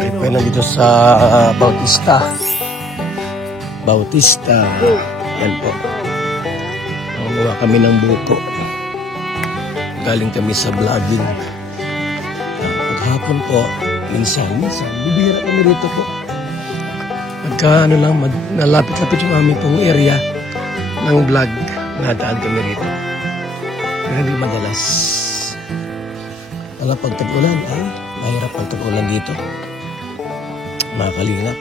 Tayo po nandito sa Bautista. Yan po. Gumawa kami ng buko. Galing kami sa vlogging. Paghapon po, minsan, bibihira kami rito po. Pagka nalapit-lapit yung aming pong area ng vlog, nadaan kami rito. Pero hindi madalas. Wala pag tag-ulan, mahirap pag tag-ulan dito. Mga kalingap.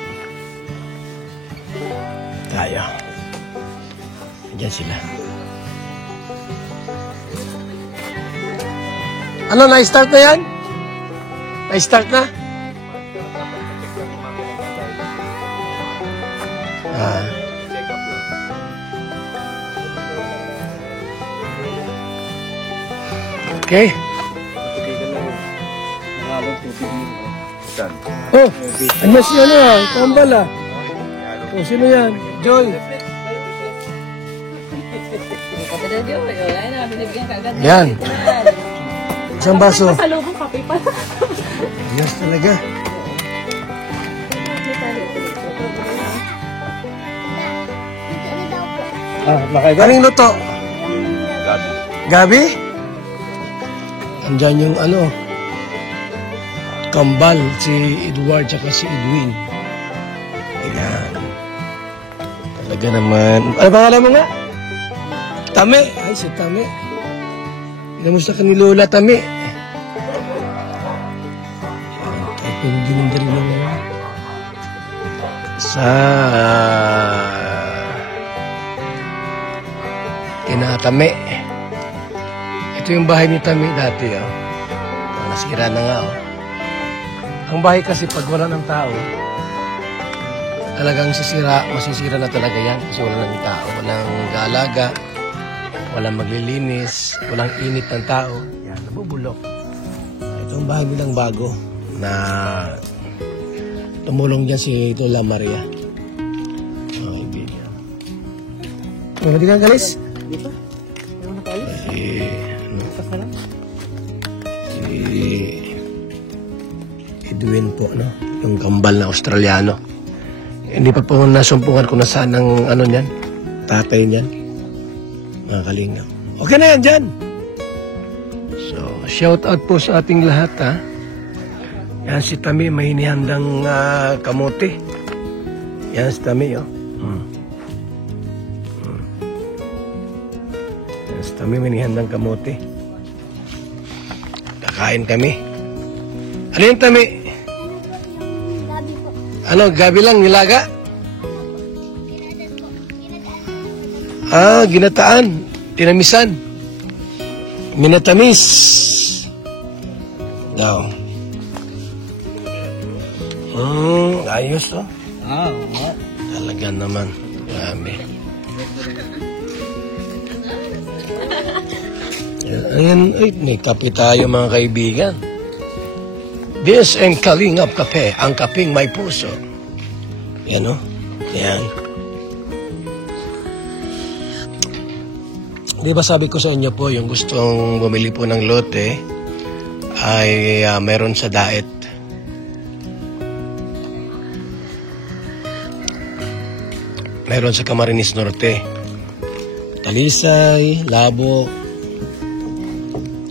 Kaya. Diyan sila. Ano, na-start na yan? Na-start na? Okay. Oh, ano siya na? Kambal ah. Oh, sino yan? Joy. Yan. Isang baso. Pasalubong kape pa. Yes talaga. Kaming luto? Gabi. Gabi? Andyan yung kambal, si Edward tsaka si Edwin. Ayan. Talaga naman. Ano pangalan mo nga? Tame. Ay, si Tame. Inamusta ka ni Lola, Tame. Ay, pinagin rin naman. Sa Tame. Ito yung bahay ni Tame dati, nasira na nga, Ang bahay kasi pag wala ng tao, talagang masisira na talaga yan kasi wala ng tao, walang gaalaga, walang maglilinis, walang init ng tao. Yan, nabubulok. Ito ang bahay nilang bago na tumulong dyan si Lola Maria. Di ka galis? Dito? Edwin po, yung kambal na Australiano. Hindi pa po nasumpungan kung nasaan ang niyan, tatay niyan. Mga kalingap. Okay na yan dyan. So, shout out po sa ating lahat, Yan si Tami, may hinihandang kamote. Yan si Tami, Yan si Tami, may hinihandang kamote. Kakain kami. Ano yung Tami? Gabi po. Ano, gabi lang, nilaga? Ginataan. Tinamisan. Minatamis. Daw. Ayos, Talaga naman. Grabe. Ayan, may kape tayo mga kaibigan. This ang Kalingap Kape, ang kaping may puso. Yan, Yan. Di ba sabi ko sa inyo po, yung gustong bumili po ng lote ay meron sa Daet. Meron sa Camarines Norte. Talisay, Labo,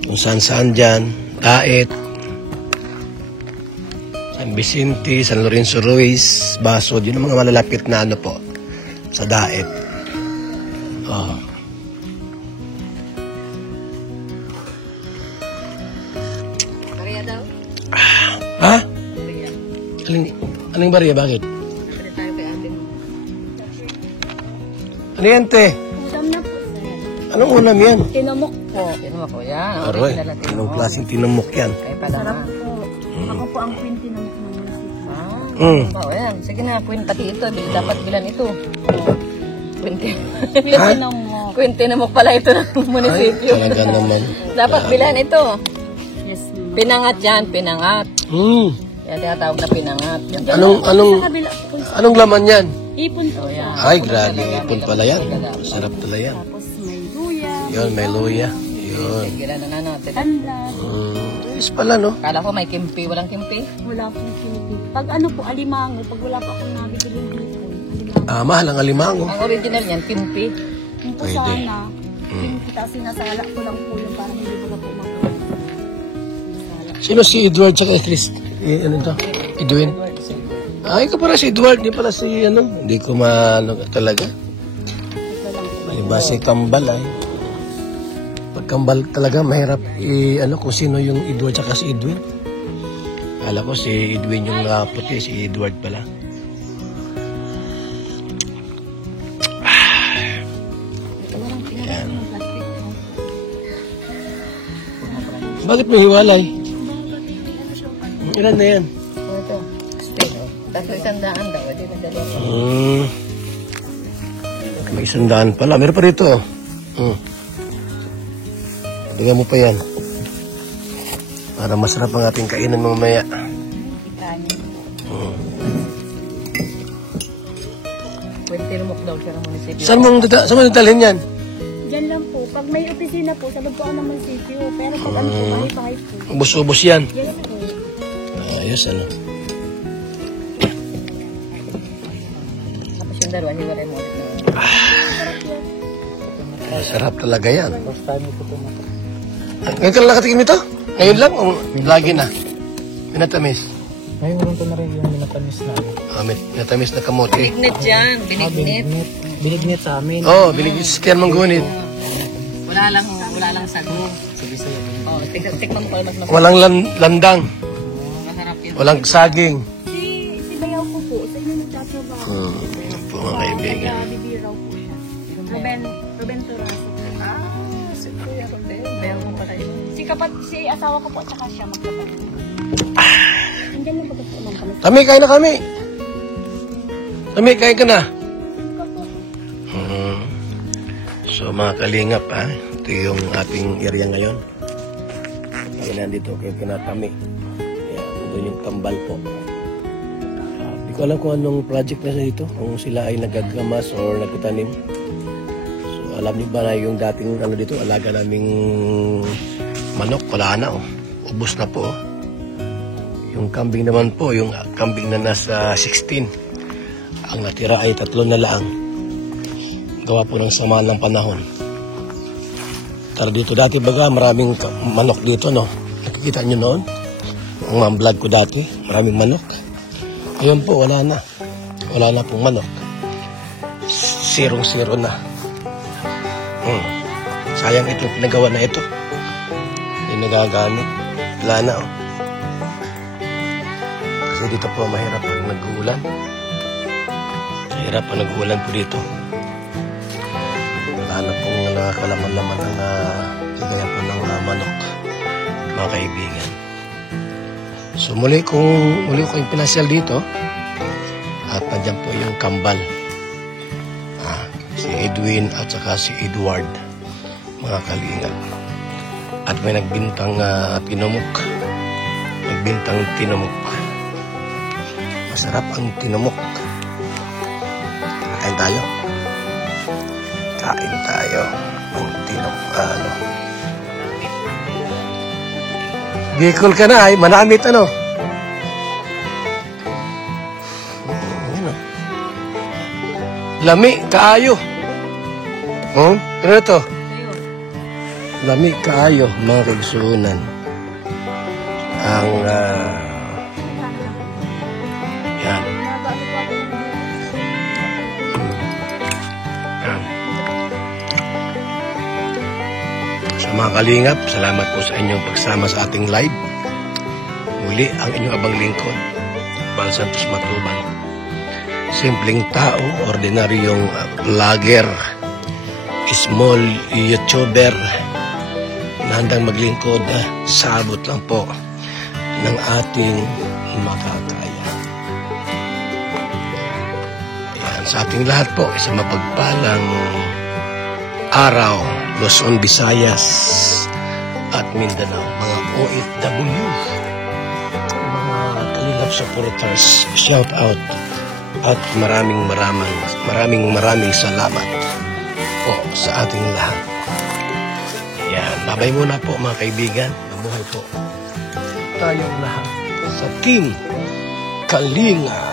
kung saan-saan dyan, Daet, San Vicente, San Lorenzo Ruiz, Basod, yun ang mga malalapit na po sa Daet. Maria daw? Ha? Aling bariya? Bakit? Pwede tayo kay ate mo. Ano yan, te? Ulam na po, sir. Anong ulam yan? Tinamok po. Tinamok ko yan. Aroy, anong klaseng tinamok yan? Kaya pala Sarap po. Ako po ang queen tinamok ng munisipyo. Ayan. Sige na, pati ito. Dapat bilan ito. Tinamok. Tinamok pala ito ng munisipyo. Ay, talaga naman. Dapat bilan ito. Yes, ma'am. Pinangat yan, pinangat. Kaya tinatawag na pinangat. Anong laman yan? Ipon po. Yan. Ay, grabe. Ipon pala yan. Sarap pala yan. Tapos may luya. Yun, may luya. Yun. Yun. Tigilan na natin. Tanla. Is pala, no? Kala ko may kimpi, walang kimpi. Wala pong kiniti. Pag ano po, alimango. Pag wala pa akong nabibili dito. Alimango. Mahal ang alimango. Ang original niyan, kimpi. Kung po Pwede. sana, kita sinasala ko lang po yun para hindi ko na po Sino si Edward tsaka Chris? Ano to? Edwin? Ay, ikaw pala si Edward. Di pala si ano. Hindi ko maano talaga. Iba si Kambal ay. Pag Kambal talaga mahirap ano kung sino yung Edward tsaka si Edwin. Kala ko si Edwin yung puti, si Edward pala. Yan. Bakit may hiwalay? Ilan na yan? Ito. Stay, oh. Tatlo 100 daw. Hindi madali. May 100 pala. Meron pa rito. Bigyan mo pa yan. Para masarap ang ating kainan mamaya. Pwede tinumok daw siya ng munisipyo. Saan mo dadalhin yan? Diyan lang po. Pag may opisina po, sa lugpuan ng munisipyo. Pero pag ano po, bahay-bahay po. Ubus-ubus yan. Yes po. Ayos ano. Tapos yung dalawa, hiwalay mo ulit na. Masarap talaga yan. Ngayon ka lang nakatikim ito? Ngayon lang? O lagi na? Minatamis? Ngayon lang ito na rin yung minatamis na. Minatamis na kamote. Binignit yan. Binignit. Binignit sa amin. Oo, binigyan si Tiyan Manggunit. Wala lang sago. Sige sa'yo. Oh, tikman mo pa mas masarap. Walang landang. Masarap yun. Walang saging. Si Bayaw ko po, sa inyo nagtatrabaho. Ito po mga kaibigan. Bibiraw po siya. Ruben Torres. Si Kuya Ruben. Meron mo pala yun. Si asawa ko po, tsaka siya magkapatid. Hindi lang ba naman kami? Tami, kain na kami. Tami, kain ka na. So mga kalingap ito yung ating area ngayon. Kaya nandito kayo kinatami. Doon yung Kambal po. Hindi ko alam kung anong project na dito. Kung sila ay nagagamas or nagtatanim. So alam niyo ba na yung dating ano dito, alaga naming manok, wala na ubos na po. Yung kambing naman po, yung kambing na nasa 16. Ang natira ay 3 na lang. Gawa po ng sama ng panahon. Tara dito dati baga, maraming manok dito, no? Nakikita nyo noon? Ang mga vlog ko dati, maraming manok. Ngayon po, wala na. Wala na pong manok. Zero na. Sayang itong pinagawa na ito. Hindi nagagamit. Wala na, Kasi dito po, mahirap pag nag-uulan. Mahirap pag nag-uulan po dito. Wala pong nakakalaman-laman ang kagaya po ng manok, mga kaibigan. So muli ko yung pinasyal dito at nandiyan po yung Kambal, si Edwin at saka si Edward, mga kalingap. At may nagbintang tinamok. Nagbintang tinamok. Masarap ang tinamok. Kain tayo. Kain tayo ng tinok, Bicol ka na, ay manamit, Ano? Lami, kaayo. Ano ito? Lami, kaayo, mga kaigsunan. Ang, yan. Sa mga kalingap, salamat po sa inyong pagsama sa ating live. Muli ang inyong abang lingkod, Bal Santos Matubang. Simpleng tao, ordinaryong vlogger, small YouTuber na handang maglingkod sa abot lang po ng ating makakaya. Ayan, sa ating lahat po, isang mapagpalang araw, Luzon, Visayas at Mindanao, mga OFW, mga kalingap supporters, shout out at maraming salamat po sa ating lahat. Yan. Babay muna po mga kaibigan. Mabuhay po tayong lahat sa Team Kalinga.